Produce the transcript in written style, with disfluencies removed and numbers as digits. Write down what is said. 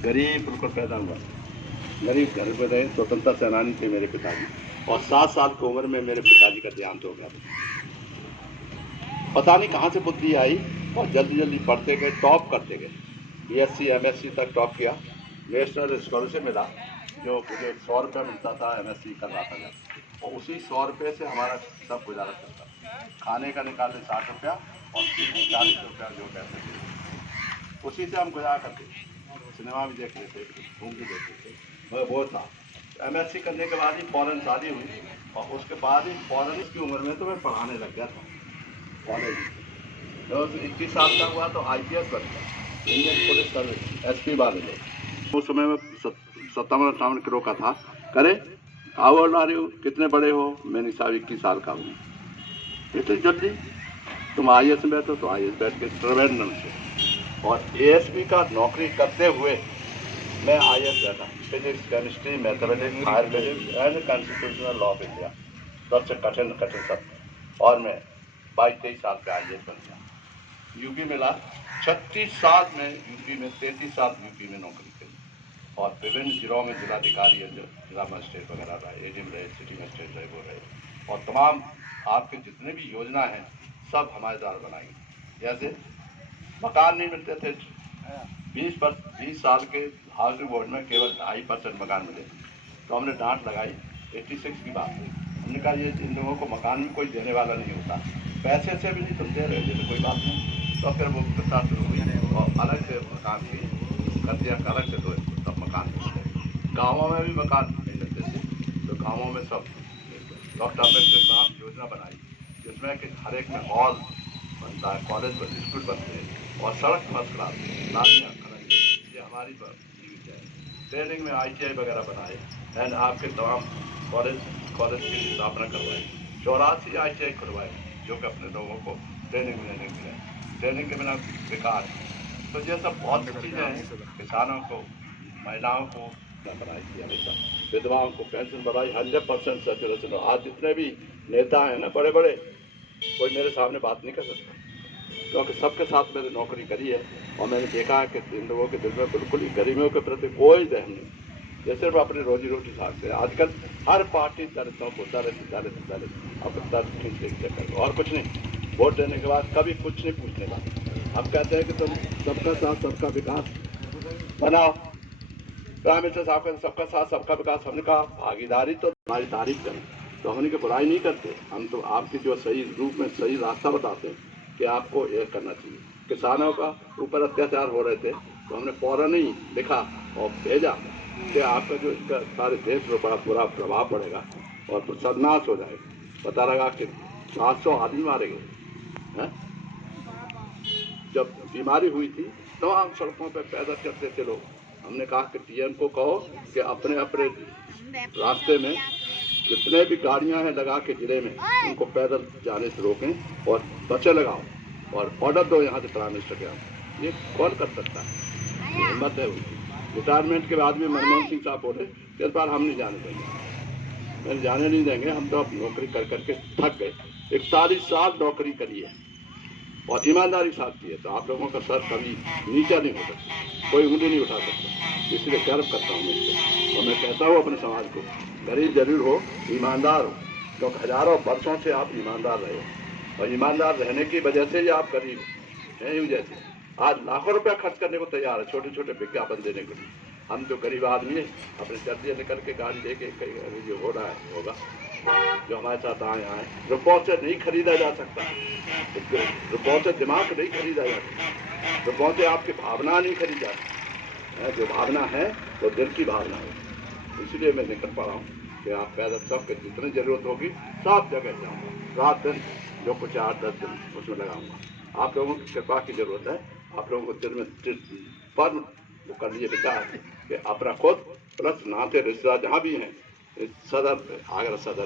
गरीब बिल्कुल पैदा हुआ, गरीब घर में रहे, स्वतंत्रता सेनानी थे मेरे पिताजी, और 7 साल की उम्र में मेरे पिताजी का देहांत हो गया। पता नहीं कहाँ से बुद्धि आई, और जल्दी जल्दी पढ़ते गए, टॉप करते गए, BSc MSc तक टॉप किया। नेशनल स्कॉलरशिप मिला, जो मुझे 100 रुपये मिलता था MSc कर रहा था जब, और उसी 100 रुपये से हमारा सब गुजारा करता था। खाने का निकाले 60 रुपया और 40 रुपया जो पैसे थे उसी से हम गुजारा करते थे। सिनेमा भी देख लेते थे, घूम भी देखते थे, मगर वो था। MSc करने के बाद ही फौरन शादी हुई, और उसके बाद ही फौरन की उम्र में तो मैं पढ़ाने लग गया था कॉलेज। जब 21 साल का हुआ तो IPS बन गया, इंडियन पुलिस सर्विस, SP वाले लोग। उस समय में 57-58 किलो का था। करे हाउ ओल्ड आर यू, कितने बड़े हो? मैंने साहब 21 साल का हूँ। इतनी जल्दी तुम IAS में बैठो, तो IAS बैठ के त्रिवेंद्रम से, और ASP का नौकरी करते हुए मैं IAS बैठा, physics, chemistry, mathematics, higher physics and constitutional law of India, सबसे कठिन कठिन सब, और मैं 22-23 साल पे IAS बन गया। यूपी में ला 36 साल में यूपी में, 33 साल यूपी में नौकरी करी, और विभिन्न जिलों में जिलाधिकारी, जिला मजिस्ट्रेट वगैरह रहे, ADM रहे, सिटी मजिस्ट्रेट रहे, वो रहे, और तमाम आपके जितने भी योजना हैं सब हमारे द्वारा बनाई। जैसे मकान नहीं मिलते थे, 20 साल के हाउसिंग बोर्ड में केवल 2.5% मकान मिले, तो हमने डांट लगाई। 86 की बात हुई, हमने कहा ये इन लोगों को मकान भी कोई देने वाला नहीं होता, पैसे से भी नहीं तुम दे रहे थे तो कोई बात नहीं। तो फिर वो प्रथा शुरू हुई, और अलग से मकान की कर दिया, अलग से तो सब मकान मिलते। गाँवों में भी मकान नहीं मिलते थे, तो गाँवों में सब डॉक्टर अम्बेडकर साहब योजना बनाई, जिसमें कि हर एक में हॉल बनता है, कॉलेज पर स्कूल बनते हैं, और सड़क फर्स्ट क्लास, नालियाँ खनन, ये हमारी जीवित है। ट्रेनिंग में ITI वगैरह बनाए, एंड आपके तमाम कॉलेज की स्थापना करवाई, 84 ITI खुलवाए, जो कि अपने लोगों को ट्रेनिंग लेने मिले। ट्रेनिंग के बिना बेकार। तो ये सब बहुत चीज़ें हैं। किसानों को, महिलाओं को बनाई थी हमेशा, विधवाओं को पेंशन बढ़ाई, 100% सर्कुलेशन। आज जितने भी नेता हैं ना बड़े बड़े, कोई मेरे सामने बात नहीं कर सकता, क्योंकि सबके साथ मैंने नौकरी करी है, और मैंने देखा है कि इन लोगों के दिल में बिल्कुल ही गरीबों के प्रति कोई दहन नहीं, ये सिर्फ अपनी रोजी रोटी छाटते हैं। आजकल हर पार्टी दलितों को दलित अपने दर्द खींचने के चक्कर, और कुछ नहीं। वोट देने के बाद कभी कुछ नहीं पूछने का। अब कहते हैं कि तुम सबका साथ सबका विकास बनाओ, प्राइम मिनिस्टर साहब का सबका साथ सबका विकास। हमने कहा भागीदारी तो हमारी तारीफ करें, तो हमने की बुराई नहीं करते, हम तो आपकी जो सही रूप में सही रास्ता बताते हैं कि आपको ये करना चाहिए। किसानों का ऊपर अत्याचार हो रहे थे, तो हमने फौरन ही लिखा और भेजा कि आपका जो इसका सारे देश पर बड़ा बुरा प्रभाव पड़ेगा और सर्वनाश हो जाएगा। पता लगा कि 700 आदमी मारे गए हैं। जब बीमारी हुई थी तो हम सड़कों पर पैदल चलते थे लोग। हमने कहा कि TM को कहो कि अपने अपने रास्ते में जितने भी गाड़ियां हैं लगा के जिले में, उनको पैदल जाने से रोकें और बसें लगाओ, और ऑर्डर दो यहाँ से प्राइम मिनिस्टर के यहाँ। ये कौन कर सकता है? हिम्मत है उनकी। रिटायरमेंट के बाद में मनमोहन सिंह साहब बोले कि इस बार हम नहीं जाने देंगे, नहीं जाने नहीं देंगे, हम तो अब नौकरी कर करके थक गए। 41 साल नौकरी करी है और ईमानदारी साथ दी है, तो आप लोगों का सर कभी नीचा नहीं हो सकता, कोई उंगली नहीं उठा सकता। इसलिए गर्व करता हूँ मैं इससे, और मैं कहता हूँ अपने समाज को, गरीब जरूर हो, ईमानदार हो, क्योंकि हजारों वर्षों से आप ईमानदार रहे हो, और ईमानदार रहने की वजह से ही आप गरीब हैं। जैसे आज लाखों रुपया खर्च करने को तैयार है छोटे छोटे विज्ञापन देने के लिए। हम जो गरीब आदमी है अपने चर्चे निकल के गाड़ी लेके जो हो रहा है होगा, जो हमारे साथ आए रुपयों से नहीं खरीदा जा सकता, रुपयों से दिमाग नहीं खरीदा जा सकता, रुपयों से आपकी भावना नहीं खरीदा जा सकती। जो भावना है वो दिल की भावना है। इसलिए मैं निकल पड़ा हूँ कि आप पैदल सबके जितनी जरूरत होगी सब जगह जाऊँगा, रात दिन जो कुछ 8-10 दिन उसमें लगाऊंगा। आप लोगों की कृपा की जरूरत है। आप लोगों को दिल में पर वो कर लिए विचार कि अपना खुद प्लस नाते रिश्तेदार जहाँ भी हैं, सदर आगरा सदर